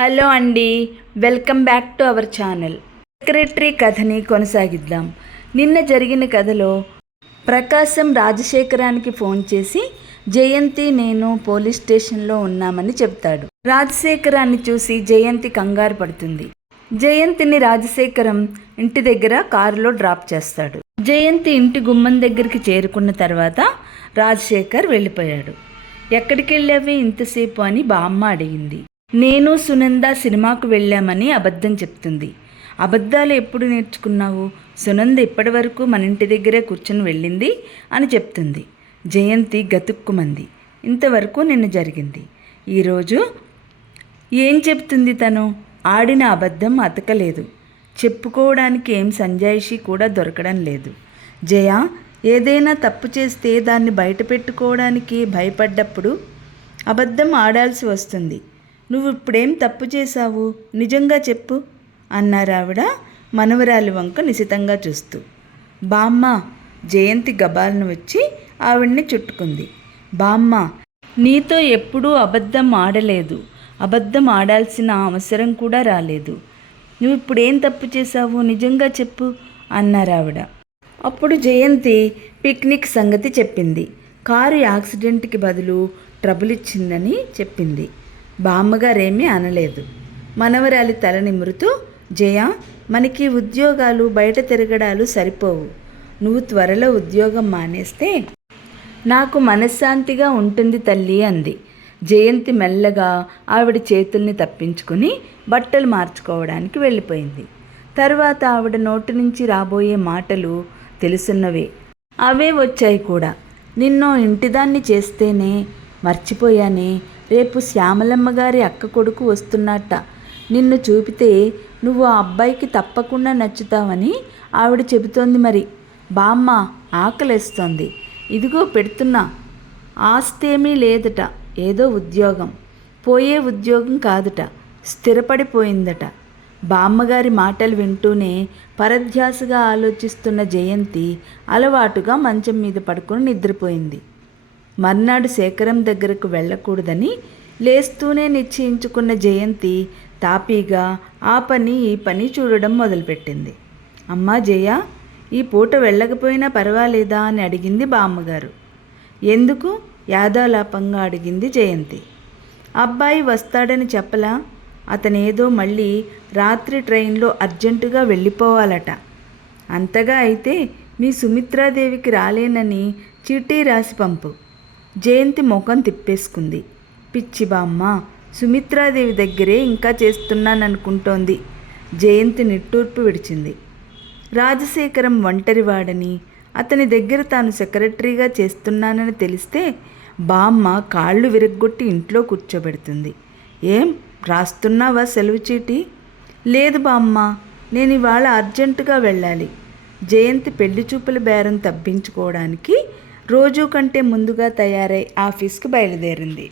Hello అండి, welcome back to our channel. Secretary కథని కొనసాగిద్దాం. నిన్న జరిగిన కథలో ప్రకాశం రాజశేఖరానికి ఫోన్ చేసి జయంతి నేను పోలీస్ స్టేషన్లో ఉన్నామని చెప్తాడు. రాజశేఖరాన్ని చూసి జయంతి కంగారు పడుతుంది. జయంతిని రాజశేఖరం ఇంటి దగ్గర కారులో డ్రాప్ చేస్తాడు. జయంతి ఇంటి గుమ్మం దగ్గరికి చేరుకున్న తర్వాత రాజశేఖర్ వెళ్ళిపోయాడు. ఎక్కడికి వెళ్ళావి ఇంతసేపు అని బామ్మ అడిగింది. నేను సునంద సినిమాకు వెళ్ళామని అబద్ధం చెప్తుంది. అబద్ధాలు ఎప్పుడు నేర్చుకున్నావు? సునంద ఇప్పటి వరకు మన ఇంటి దగ్గరే కూర్చొని వెళ్ళింది అని చెప్తుంది. జయంతి గతుక్కుమంది. ఇంతవరకు నిన్న జరిగింది. ఈరోజు ఏం చెప్తుంది తను? ఆడిన అబద్ధం అతకలేదు. చెప్పుకోవడానికి ఏం సంజాయిషి కూడా దొరకడం లేదు. జయ ఏదైనా తప్పు చేస్తే దాన్ని బయట పెట్టుకోవడానికి భయపడ్డప్పుడు అబద్ధం ఆడాల్సి వస్తుంది. నువ్వు ఇప్పుడేం తప్పు చేశావు? నిజంగా చెప్పు అన్నారావిడ మనవరాలి వంక నిశితంగా చూస్తూ. బామ్మ, జయంతి గబాలను వచ్చి ఆవిడ్ని చుట్టుకుంది. బామ్మ, నీతో ఎప్పుడూ అబద్ధం ఆడలేదు. అబద్ధం ఆడాల్సిన అవసరం కూడా రాలేదు. నువ్వు ఇప్పుడేం తప్పు చేశావు? నిజంగా చెప్పు అన్నారావిడ. అప్పుడు జయంతి పిక్నిక్ సంగతి చెప్పింది. కారు యాక్సిడెంట్కి బదులు ట్రబుల్ ఇచ్చిందని చెప్పింది. బామ్మగారేమీ అనలేదు. మనవరాలి తల నిమురుతూ, జయ, మనకి ఉద్యోగాలు బయట తిరగడాలు సరిపోవు. నువ్వు త్వరలో ఉద్యోగం మానేస్తే నాకు మనశ్శాంతిగా ఉంటుంది తల్లి అంది. జయంతి మెల్లగా ఆవిడ చేతుల్ని తప్పించుకుని బట్టలు మార్చుకోవడానికి వెళ్ళిపోయింది. తర్వాత ఆవిడ నోటి నుంచి రాబోయే మాటలు తెలుసున్నవే. అవే వచ్చాయి కూడా. నిన్నో ఇంటిదాన్ని చేస్తేనే మర్చిపోయానే. రేపు శ్యామలమ్మ గారి అక్క కొడుకు వస్తున్నట్ట. నిన్ను చూపితే నువ్వు ఆ అబ్బాయికి తప్పకుండా నచ్చుతావని ఆవిడ చెబుతోంది. మరి బామ్మ, ఆకలేస్తోంది. ఇదిగో పెడుతున్నా. ఆస్తేమీ లేదట. ఏదో ఉద్యోగం, పోయే ఉద్యోగం కాదుట, స్థిరపడిపోయిందట. బామ్మగారి మాటలు వింటూనే పరధ్యాసగా ఆలోచిస్తున్న జయంతి అలవాటుగా మంచం మీద పడుకుని నిద్రపోయింది. మర్నాడు శేఖరం దగ్గరకు వెళ్ళకూడదని లేస్తూనే నిశ్చయించుకున్న జయంతి తాపీగా ఆ పని ఈ పని చూడడం మొదలుపెట్టింది. అమ్మా జయ, ఈ పూట వెళ్ళకపోయినా పర్వాలేదా అని అడిగింది బామ్మగారు. ఎందుకు? యాదాలాపంగా అడిగింది జయంతి. అబ్బాయి వస్తాడని చెప్పలా? అతనేదో మళ్ళీ రాత్రి ట్రైన్లో అర్జెంటుగా వెళ్ళిపోవాలట. అంతగా అయితే మీ సుమిత్రాదేవికి రాలేనని చీటీ రాసి పంపు. జయంతి ముఖం తిప్పేసుకుంది. పిచ్చి బామ్మ, సుమిత్రాదేవి దగ్గరే ఇంకా చేస్తున్నాననుకుంటోంది. జయంతి నిట్టూర్పు విడిచింది. రాజశేఖరం ఒంటరివాడని, అతని దగ్గర తాను సెక్రటరీగా చేస్తున్నానని తెలిస్తే బామ్మ కాళ్ళు విరగ్గొట్టి ఇంట్లో కూర్చోబెడుతుంది. ఏం రాస్తున్నావా సెలవు చీటీ? లేదు బామ్మ, నేను ఇవాళ అర్జెంటుగా వెళ్ళాలి. జయంతి పెళ్లి చూపుల బేరం తప్పించుకోవడానికి రోజు కంటే ముందుగా తయారై ఆఫీస్కి బయలుదేరింది.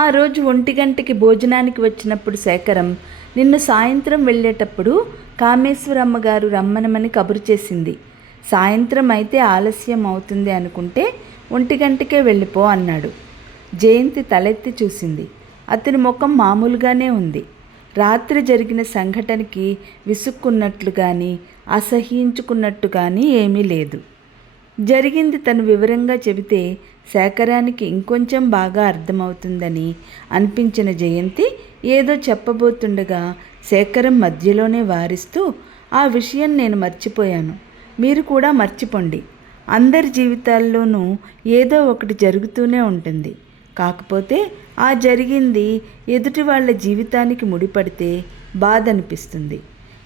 ఆ రోజు 1 గంటకి భోజనానికి వచ్చినప్పుడు శేఖరం నిన్న సాయంత్రం వెళ్ళేటప్పుడు కామేశ్వరమ్మ గారు రమ్మనమని కబురు చేసింది. సాయంత్రం అయితే ఆలస్యం అవుతుంది అనుకుంటే 1 గంటకే వెళ్ళిపో అన్నాడు. జయంతి తలెత్తి చూసింది. అతని ముఖం మామూలుగానే ఉంది. రాత్రి జరిగిన సంఘటనకి విసుక్కున్నట్లు కానీ అసహ్యించుకున్నట్టు కానీ ఏమీ లేదు. జరిగింది తను వివరంగా చెబితే శేఖరానికి ఇంకొంచెం బాగా అర్థమవుతుందని అనిపించిన జయంతి ఏదో చెప్పబోతుండగా శేఖరం మధ్యలోనే వారిస్తూ, ఆ విషయం నేను మర్చిపోయాను. మీరు కూడా మర్చిపోండి. అందరి జీవితాల్లోనూ ఏదో ఒకటి జరుగుతూనే ఉంటుంది. కాకపోతే ఆ జరిగింది ఎదుటి వాళ్ళ జీవితానికి ముడిపడితే బాధ అనిపిస్తుంది.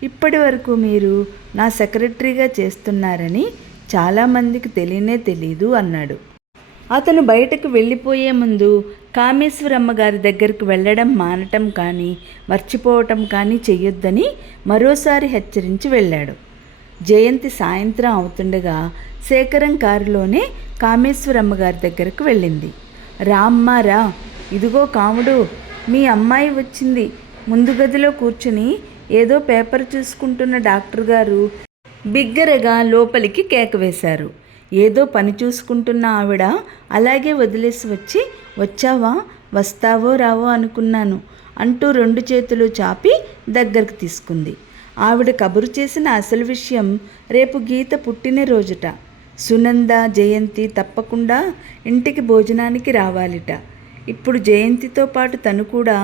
ఇప్పటి వరకు మీరు నా సెక్రటరీగా చేస్తున్నారని చాలామందికి తెలీదు అన్నాడు. అతను బయటకు వెళ్ళిపోయే ముందు కామేశ్వరమ్మ గారి దగ్గరికి వెళ్ళడం మానటం కానీ మర్చిపోవటం కానీ చెయ్యొద్దని మరోసారి హెచ్చరించి వెళ్ళాడు. జయంతి సాయంత్రం అవుతుండగా శేఖరం కారులోనే కామేశ్వరమ్మ గారి దగ్గరకు వెళ్ళింది. రామ్మా రా, ఇదిగో కాముడు, మీ అమ్మాయి వచ్చింది. ముందు గదిలో కూర్చుని ఏదో పేపర్ చూసుకుంటున్న డాక్టర్ గారు బిగ్గరగా లోపలికి కేక వేశారు. ఏదో పని చూసుకుంటున్న ఆవిడ అలాగే వదిలేసి వచ్చి, వచ్చావా, వస్తావో రావో అనుకున్నాను. అంటూ 2 చేతులు చాపి దగ్గరకు తీసుకుంది. ఆవిడ కబురు చేసిన అసలు విషయం రేపు గీత పుట్టినరోజుట. సునంద, జయంతి తప్పకుండా ఇంటికి భోజనానికి రావాలిట. ఇప్పుడు జయంతితో పాటు తను కూడా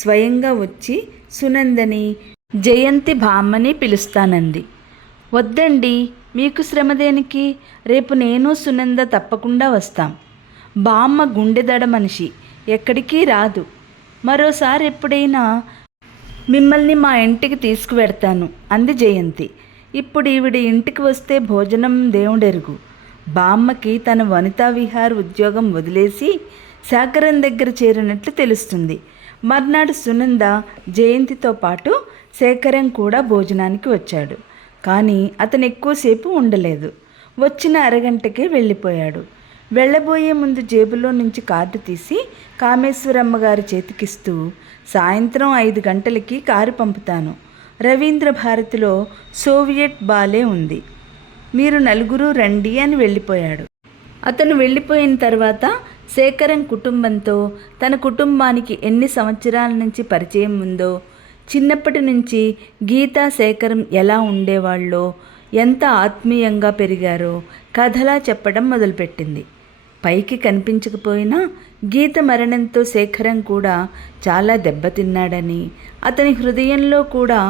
స్వయంగా వచ్చి సునందని, జయంతి బామ్మని పిలుస్తానంది. వద్దండి, మీకు శ్రమ దేనికి? రేపు నేను సునంద తప్పకుండా వస్తాం. బామ్మ గుండెదడ మనిషి, ఎక్కడికి రాదు. మరోసారి ఎప్పుడైనా మిమ్మల్ని మా ఇంటికి తీసుకువెడతాను అంది జయంతి. ఇప్పుడు ఈవిడ ఇంటికి వస్తే భోజనం దేవుడెరుగు. బామ్మకి తన వనితా విహార్ ఉద్యోగం వదిలేసి శేఖరం దగ్గర చేరినట్లు తెలుస్తుంది. మర్నాడు సునంద, జయంతితో పాటు శేఖరం కూడా భోజనానికి వచ్చాడు. కానీ అతను ఎక్కువసేపు ఉండలేదు. వచ్చిన అరగంటకే వెళ్ళిపోయాడు. వెళ్ళబోయే ముందు జేబులో నుంచి కార్డు తీసి కామేశ్వరమ్మ గారి చేతికిస్తూ, సాయంత్రం 5 గంటలకి కారు పంపుతాను. రవీంద్ర భారతిలో సోవియట్ బాలే ఉంది. మీరు నలుగురు రండి అని వెళ్ళిపోయాడు. అతను వెళ్ళిపోయిన తర్వాత శేఖరం కుటుంబంతో తన కుటుంబానికి ఎన్ని సంవత్సరాల నుంచి పరిచయం ఉందో, చిన్నప్పటి నుంచి గీతా, శేఖరం ఎలా ఉండేవాళ్ళో, ఎంత ఆత్మీయంగా పెరిగారో కథలా చెప్పడం మొదలుపెట్టింది. పైకి కనిపించకపోయినా గీత మరణంతో శేఖరం కూడా చాలా దెబ్బతిన్నాడని, అతని హృదయంలో కూడా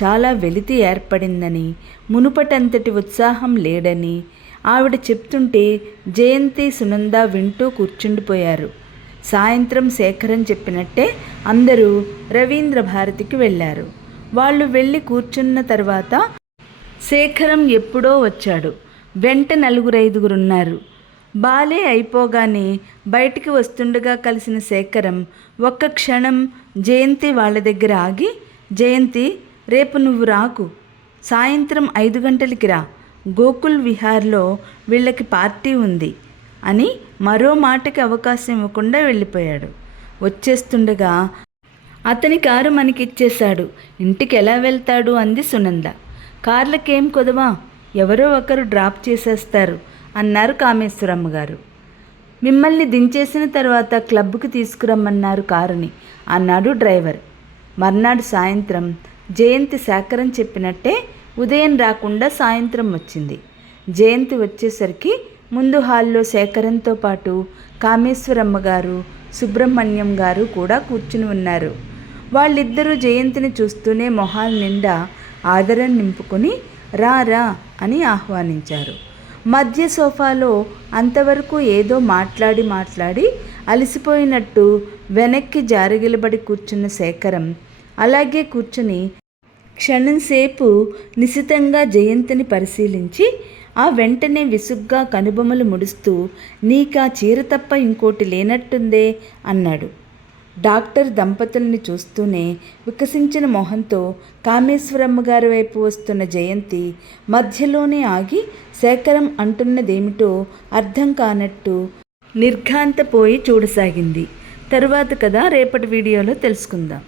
చాలా వెలితి ఏర్పడిందని, మునుపటంతటి ఉత్సాహం లేడని ఆవిడ చెప్తుంటే జయంతి, సునంద వింటూ కూర్చుండిపోయారు. సాయంత్రం శేఖరం చెప్పినట్టే అందరూ రవీంద్ర భారతికి వెళ్ళారు. వాళ్ళు వెళ్ళి కూర్చున్న తర్వాత శేఖరం ఎప్పుడో వచ్చాడు. వెంట 4-5 ఉన్నారు. బాలే అయిపోగానే బయటికి వస్తుండగా కలిసిన శేఖరం ఒక్క క్షణం జయంతి వాళ్ళ దగ్గర ఆగి, జయంతి, రేపు నువ్వు రాకు, సాయంత్రం 5 గంటలకి రా, గోకుల్ విహార్లో వీళ్ళకి పార్టీ ఉంది అని మరో మాటకి అవకాశం ఇవ్వకుండా వెళ్ళిపోయాడు. వచ్చేస్తుండగా అతని కారు మనకిచ్చేశాడు, ఇంటికి ఎలా వెళ్తాడు అంది సునంద. కార్లకేం కొదవా, ఎవరో ఒకరు డ్రాప్ చేసేస్తారు అన్నారు కామేశ్వరమ్మ గారు. మిమ్మల్ని దించేసిన తర్వాత క్లబ్కి తీసుకురమ్మన్నారు కారుని అన్నాడు డ్రైవర్. మర్నాడు సాయంత్రం జయంతి శేఖరం చెప్పినట్టే ఉదయం రాకుండా సాయంత్రం వచ్చింది. జయంతి వచ్చేసరికి ముందు హాల్లో శేఖరంతో పాటు కామేశ్వరమ్మ గారు, సుబ్రహ్మణ్యం గారు కూడా కూర్చుని ఉన్నారు. వాళ్ళిద్దరూ జయంతిని చూస్తూనే మొహాల నిండా ఆదరణ నింపుకొని రా రా అని ఆహ్వానించారు. మధ్య సోఫాలో అంతవరకు ఏదో మాట్లాడి అలసిపోయినట్టు వెనక్కి జారగిలబడి కూర్చున్న శేఖరం అలాగే కూర్చుని క్షణంసేపు నిశితంగా జయంతిని పరిశీలించి ఆ వెంటనే విసుగ్గా కనుబొమ్మలు ముడుస్తూ, నీకా చీర తప్ప ఇంకోటి లేనట్టుందే అన్నాడు. డాక్టర్ దంపతుల్ని చూస్తూనే వికసించిన మొహంతో కామేశ్వరమ్మ గారి వైపు వస్తున్న జయంతి మధ్యలోనే ఆగి శేఖరం అంటున్నదేమిటో అర్థం కానట్టు నిర్ఘాంతపోయి చూడసాగింది. తరువాత కథ రేపటి వీడియోలో తెలుసుకుందాం.